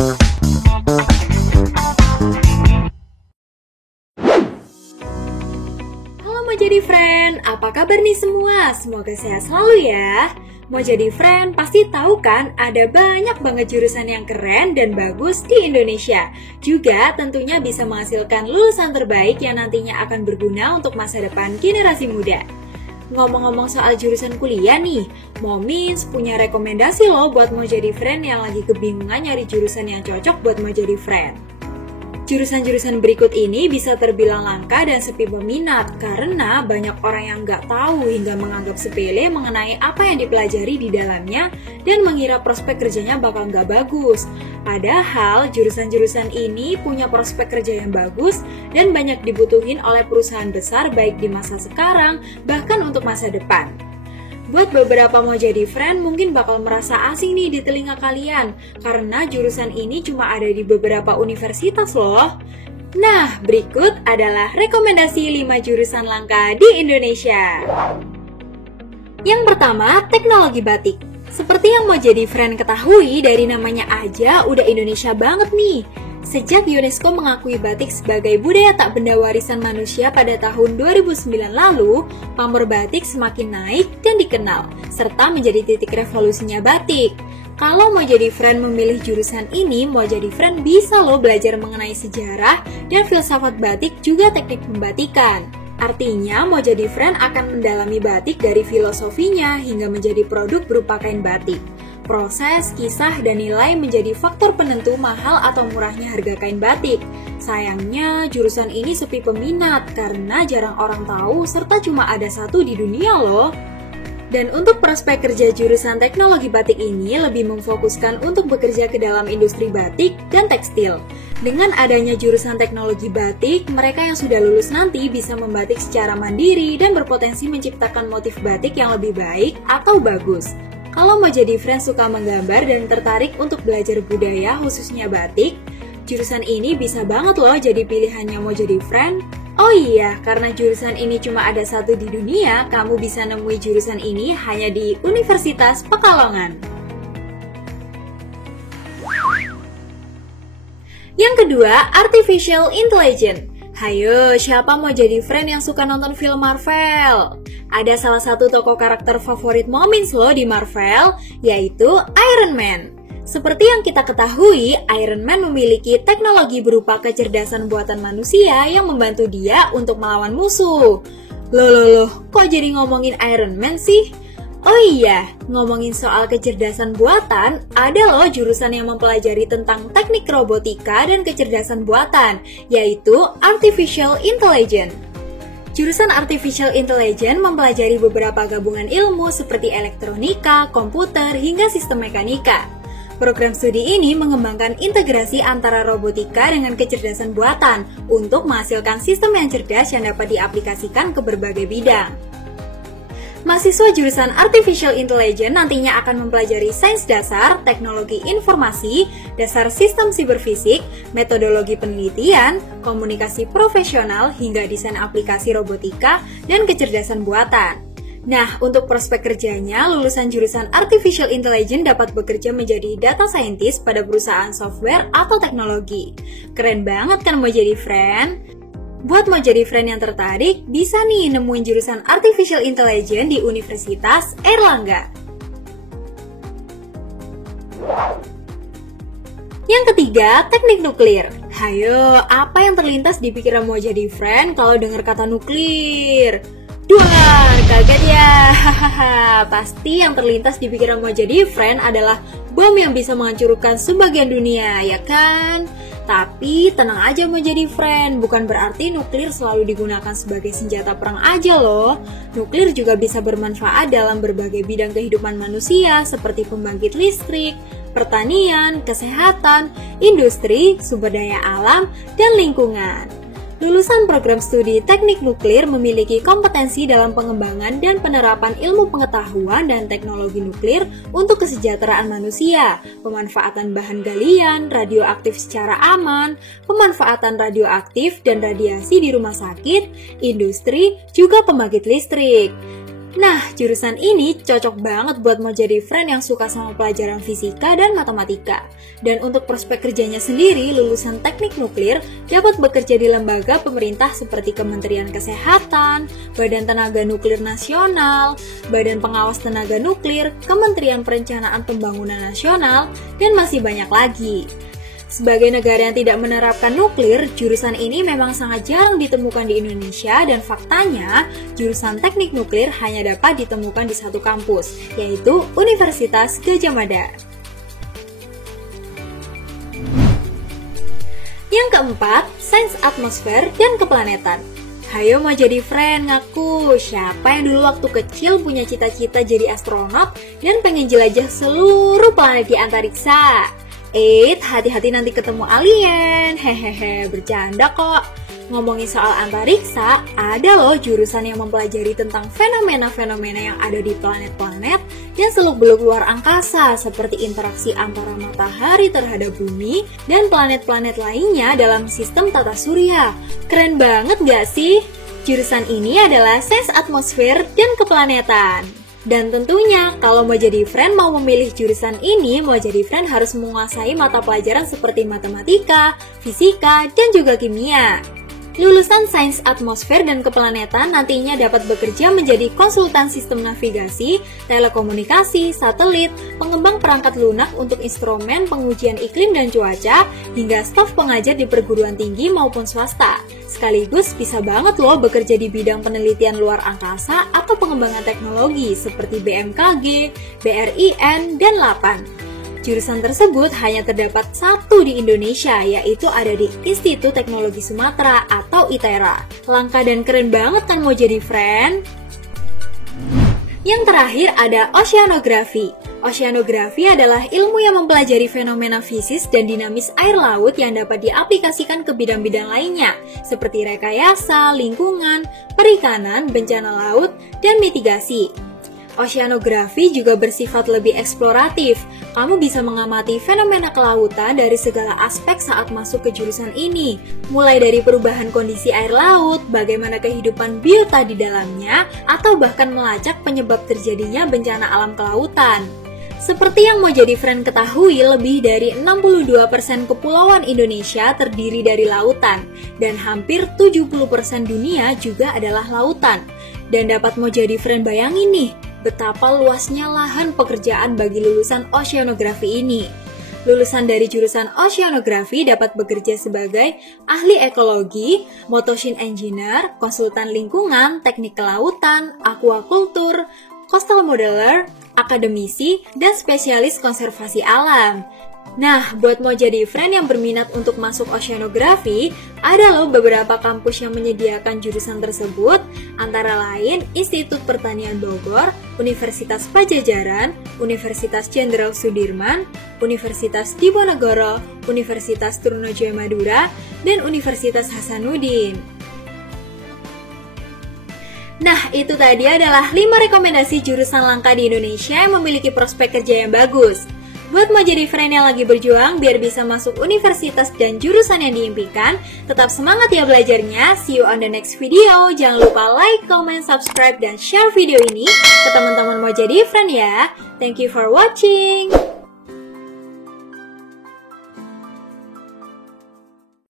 Halo Mau Jadi Friend, apa kabar nih semua? Semoga sehat selalu ya. Mau Jadi Friend pasti tahu kan ada banyak banget jurusan yang keren dan bagus di Indonesia. Juga tentunya bisa menghasilkan lulusan terbaik yang nantinya akan berguna untuk masa depan generasi muda. Ngomong-ngomong soal jurusan kuliah nih, Momins punya rekomendasi loh buat Mau Jadi Friend yang lagi kebingungan nyari jurusan yang cocok buat Mau Jadi Friend. Jurusan-jurusan berikut ini bisa terbilang langka dan sepi peminat karena banyak orang yang nggak tahu hingga menganggap sepele mengenai apa yang dipelajari di dalamnya dan mengira prospek kerjanya bakal nggak bagus. Padahal jurusan-jurusan ini punya prospek kerja yang bagus dan banyak dibutuhin oleh perusahaan besar baik di masa sekarang bahkan untuk masa depan. Buat beberapa Mau Jadi Friend mungkin bakal merasa asing nih di telinga kalian karena jurusan ini cuma ada di beberapa universitas loh. Nah, berikut adalah rekomendasi 5 jurusan langka di Indonesia. Yang pertama, teknologi batik. Seperti yang Mau Jadi Friend ketahui dari namanya aja udah Indonesia banget nih. Sejak UNESCO mengakui batik sebagai budaya tak benda warisan manusia pada tahun 2009 lalu, pamor batik semakin naik dan dikenal, serta menjadi titik revolusinya batik. Kalau Mau Jadi Friend memilih jurusan ini, Mau Jadi Friend bisa loh belajar mengenai sejarah dan filsafat batik juga teknik pembatikan. Artinya, Mau Jadi Friend akan mendalami batik dari filosofinya hingga menjadi produk berupa kain batik. Proses, kisah, dan nilai menjadi faktor penentu mahal atau murahnya harga kain batik. Sayangnya, jurusan ini sepi peminat karena jarang orang tahu serta cuma ada satu di dunia loh. Dan untuk prospek kerja jurusan teknologi batik ini lebih memfokuskan untuk bekerja ke dalam industri batik dan tekstil. Dengan adanya jurusan teknologi batik, mereka yang sudah lulus nanti bisa membatik secara mandiri dan berpotensi menciptakan motif batik yang lebih baik atau bagus. Kalau Mau Jadi Friend suka menggambar dan tertarik untuk belajar budaya khususnya batik, jurusan ini bisa banget loh jadi pilihannya Mau Jadi Friend. Oh iya, karena jurusan ini cuma ada satu di dunia, kamu bisa nemui jurusan ini hanya di Universitas Pekalongan. Yang kedua, Artificial Intelligence. Hayo, siapa Mau Jadi Friend yang suka nonton film Marvel? Ada salah satu tokoh karakter favorit Momins loh di Marvel, yaitu Iron Man. Seperti yang kita ketahui, Iron Man memiliki teknologi berupa kecerdasan buatan manusia yang membantu dia untuk melawan musuh. Loh, kok jadi ngomongin Iron Man sih? Oh iya, ngomongin soal kecerdasan buatan, ada loh jurusan yang mempelajari tentang teknik robotika dan kecerdasan buatan, yaitu Artificial Intelligence. Jurusan Artificial Intelligence mempelajari beberapa gabungan ilmu seperti elektronika, komputer, hingga sistem mekanika. Program studi ini mengembangkan integrasi antara robotika dengan kecerdasan buatan untuk menghasilkan sistem yang cerdas yang dapat diaplikasikan ke berbagai bidang. Mahasiswa jurusan Artificial Intelligence nantinya akan mempelajari sains dasar, teknologi informasi, dasar sistem siberfisik, metodologi penelitian, komunikasi profesional, hingga desain aplikasi robotika dan kecerdasan buatan. Nah, untuk prospek kerjanya, lulusan jurusan Artificial Intelligence dapat bekerja menjadi data scientist pada perusahaan software atau teknologi. Keren banget kan Mau Jadi Friend? Buat Mau Jadi Friend yang tertarik, bisa nih nemuin jurusan Artificial Intelligence di Universitas Airlangga. Yang ketiga, teknik nuklir. Hayo, apa yang terlintas di pikiran Mau Jadi Friend kalau dengar kata nuklir? Duar, kaget ya? Hahaha, pasti yang terlintas di pikiran Mau Jadi Friend adalah bom yang bisa menghancurkan sebagian dunia, ya kan? Tapi tenang aja Mau Jadi Friend, bukan berarti nuklir selalu digunakan sebagai senjata perang aja loh. Nuklir juga bisa bermanfaat dalam berbagai bidang kehidupan manusia seperti pembangkit listrik, pertanian, kesehatan, industri, sumber daya alam, dan lingkungan. Lulusan program studi teknik nuklir memiliki kompetensi dalam pengembangan dan penerapan ilmu pengetahuan dan teknologi nuklir untuk kesejahteraan manusia, pemanfaatan bahan galian, radioaktif secara aman, pemanfaatan radioaktif dan radiasi di rumah sakit, industri, juga pembangkit listrik. Nah, jurusan ini cocok banget buat mau jadi friend yang suka sama pelajaran fisika dan matematika. Dan untuk prospek kerjanya sendiri, lulusan teknik nuklir dapat bekerja di lembaga pemerintah seperti Kementerian Kesehatan, Badan Tenaga Nuklir Nasional, Badan Pengawas Tenaga Nuklir, Kementerian Perencanaan Pembangunan Nasional, dan masih banyak lagi. Sebagai negara yang tidak menerapkan nuklir, jurusan ini memang sangat jarang ditemukan di Indonesia dan faktanya, jurusan teknik nuklir hanya dapat ditemukan di satu kampus, yaitu Universitas Gadjah Mada. Yang keempat, Sains Atmosfer dan Keplanetan. Hayo mau jadi friend, ngaku siapa yang dulu waktu kecil punya cita-cita jadi astronot dan pengen jelajah seluruh planet di antariksa? Hati-hati nanti ketemu alien. Hehehe, bercanda kok. Ngomongin soal antariksa, ada loh jurusan yang mempelajari tentang fenomena-fenomena yang ada di planet-planet dan seluk-beluk luar angkasa, seperti interaksi antara matahari terhadap bumi dan planet-planet lainnya dalam sistem tata surya. Keren banget gak sih? Jurusan ini adalah Sains Atmosfer dan Keplanetan. Dan tentunya, kalau mau jadi friend mau memilih jurusan ini, mau jadi friend harus menguasai mata pelajaran seperti matematika, fisika, dan juga kimia. Lulusan Sains Atmosfer dan Keplanetan nantinya dapat bekerja menjadi konsultan sistem navigasi, telekomunikasi, satelit, pengembang perangkat lunak untuk instrumen pengujian iklim dan cuaca, hingga staf pengajar di perguruan tinggi maupun swasta. Sekaligus bisa banget loh bekerja di bidang penelitian luar angkasa atau pengembangan teknologi seperti BMKG, BRIN, dan LAPAN. Jurusan tersebut hanya terdapat satu di Indonesia, yaitu ada di Institut Teknologi Sumatera atau ITERA. Langka dan keren banget kan mau jadi friend? Yang terakhir ada Oceanografi. Oceanografi adalah ilmu yang mempelajari fenomena fisis dan dinamis air laut yang dapat diaplikasikan ke bidang-bidang lainnya, seperti rekayasa, lingkungan, perikanan, bencana laut, dan mitigasi. Oceanografi juga bersifat lebih eksploratif. Kamu bisa mengamati fenomena kelautan dari segala aspek saat masuk ke jurusan ini. Mulai dari perubahan kondisi air laut, bagaimana kehidupan biota di dalamnya, atau bahkan melacak penyebab terjadinya bencana alam kelautan. Seperti yang mau jadi friend ketahui, lebih dari 62% kepulauan Indonesia terdiri dari lautan, dan hampir 70% dunia juga adalah lautan. Dan dapat mau jadi friend bayangin nih, betapa luasnya lahan pekerjaan bagi lulusan oceanografi ini. Lulusan dari jurusan oceanografi dapat bekerja sebagai ahli ekologi, motion engineer, konsultan lingkungan, teknik kelautan, aquaculture, coastal modeler, akademisi, dan spesialis konservasi alam. Nah, buat mau jadi friend yang berminat untuk masuk oceanografi, ada loh beberapa kampus yang menyediakan jurusan tersebut, antara lain Institut Pertanian Bogor, Universitas Padjadjaran, Universitas Jenderal Sudirman, Universitas Diponegoro, Universitas Trunojoyo Madura, dan Universitas Hasanuddin. Nah, itu tadi adalah 5 rekomendasi jurusan langka di Indonesia yang memiliki prospek kerja yang bagus. Buat mau jadi friend yang lagi berjuang biar bisa masuk universitas dan jurusan yang diimpikan, tetap semangat ya belajarnya. See you on the next video. Jangan lupa like, comment, subscribe, dan share video ini ke teman-teman mau jadi friend ya. Thank you for watching.